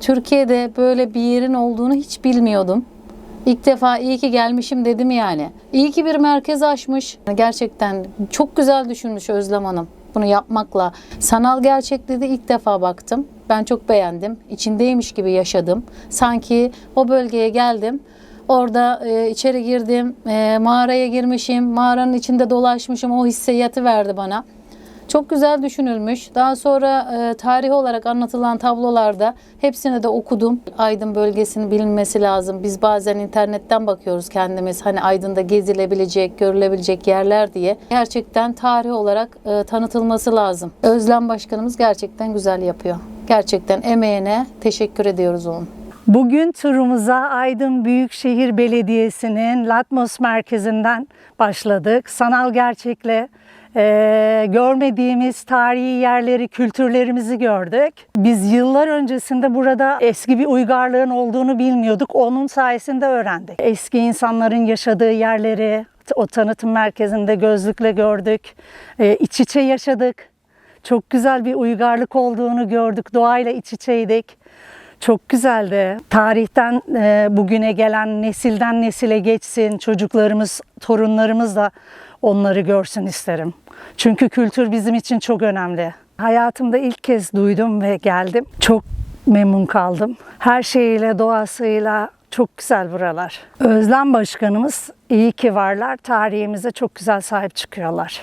Türkiye'de böyle bir yerin olduğunu hiç bilmiyordum. İlk defa iyi ki gelmişim dedim yani. İyi ki bir merkez açmış. Gerçekten çok güzel düşünmüş Özlem Hanım bunu yapmakla. Sanal gerçekliğe de ilk defa baktım. Ben çok beğendim. İçindeymiş gibi yaşadım. Sanki o bölgeye geldim. Orada e, içeri girdim, e, mağaraya girmişim, mağaranın içinde dolaşmışım. O hissiyatı verdi bana. Çok güzel düşünülmüş. Daha sonra e, tarih olarak anlatılan tablolarda hepsini de okudum. Aydın bölgesinin bilinmesi lazım. Biz bazen internetten bakıyoruz kendimiz. Hani Aydın'da gezilebilecek, görülebilecek yerler diye. Gerçekten tarih olarak e, tanıtılması lazım. Özlem Başkanımız gerçekten güzel yapıyor. Gerçekten emeğine teşekkür ediyoruz onun. Bugün turumuza Aydın Büyükşehir Belediyesi'nin Latmos merkezinden başladık. Sanal gerçekle e, görmediğimiz tarihi yerleri, kültürlerimizi gördük. Biz yıllar öncesinde burada eski bir uygarlığın olduğunu bilmiyorduk. Onun sayesinde öğrendik. Eski insanların yaşadığı yerleri o tanıtım merkezinde gözlükle gördük. E, iç içe yaşadık. Çok güzel bir uygarlık olduğunu gördük. Doğayla iç içeydik. Çok güzeldi. Tarihten e, bugüne gelen nesilden nesile geçsin. Çocuklarımız, torunlarımız da onları görsün isterim. Çünkü kültür bizim için çok önemli. Hayatımda ilk kez duydum ve geldim. Çok memnun kaldım. Her şeyiyle, doğasıyla çok güzel buralar. Özlem Başkanımız iyi ki varlar. Tarihimize çok güzel sahip çıkıyorlar.